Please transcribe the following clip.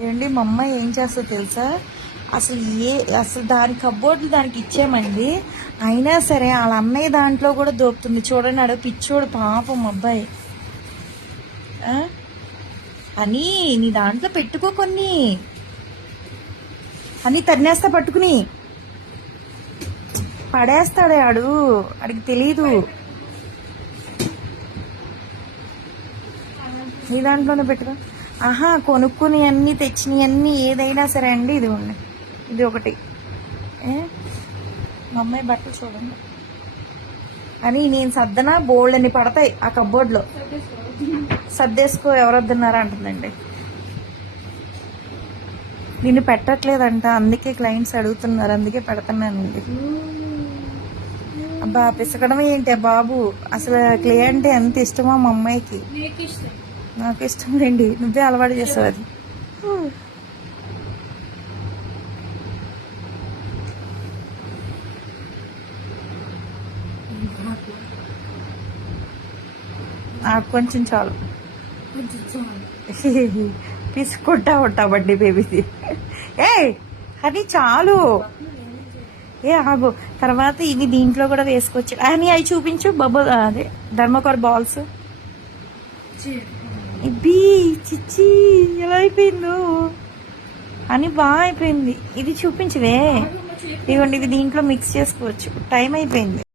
ఏమండి మా అమ్మ ఏం చేస్తా తెలుసా? అసలు ఏ అసలు దాని కబ్బోర్డులు దానికి ఇచ్చామండి అయినా సరే వాళ్ళ అన్నయ్య దాంట్లో కూడా దోపుతుంది చూడండి అడుగు పిచ్చోడు పాపం అబ్బాయి. అని నీ దాంట్లో పెట్టుకో కొన్ని. అని తన్నేస్తా పట్టుకుని. పడేస్తాడే ఆడు. ఆడికి తెలీదు. నీ దాంట్లోనే పెట్టుకో. ఆహా కొనుక్కుని అన్ని తెచ్చినవి అన్నీ ఏదైనా సరే అండి ఇది ఉండి ఇది ఒకటి. మా అమ్మాయి బట్టలు చూడండి. అని నేను సర్దన బోల్డ్ అని పడతాయి ఆ కబోర్డ్లో. సర్దేసుకో ఎవరొద్దున్నారా అంటుందండి. నిన్ను పెట్టట్లేదంట అందుకే క్లయింట్స్ అడుగుతున్నారు అందుకే పెడుతున్నానండి. అబ్బా పిసకడం ఏంటి బాబు? అసలు క్లే అంటే ఎంత ఇష్టమో మా అమ్మాయికి? నాకు ఇష్టం లేండి. నువ్వే అలవాటు చేస్తావు అది. నాకు కొంచెం చాలు. పిసుకుంటా ఉంటా బండి బేబీది. ఏ అది చాలు. ఏ ఆగు. తర్వాత ఇవి దీంట్లో కూడా వేసుకోవచ్చు అని అవి చూపించు బబుల్ అదే ధర్మకోర్ బాల్స్. ఇబ్బీ చిచ్చి ఎలా అయిపోయిందో? అని బాగా అయిపోయింది. ఇది చూపించవే. ఇదిగోండి ఇది దీంట్లో మిక్స్ చేసుకోవచ్చు. టైం అయిపోయింది.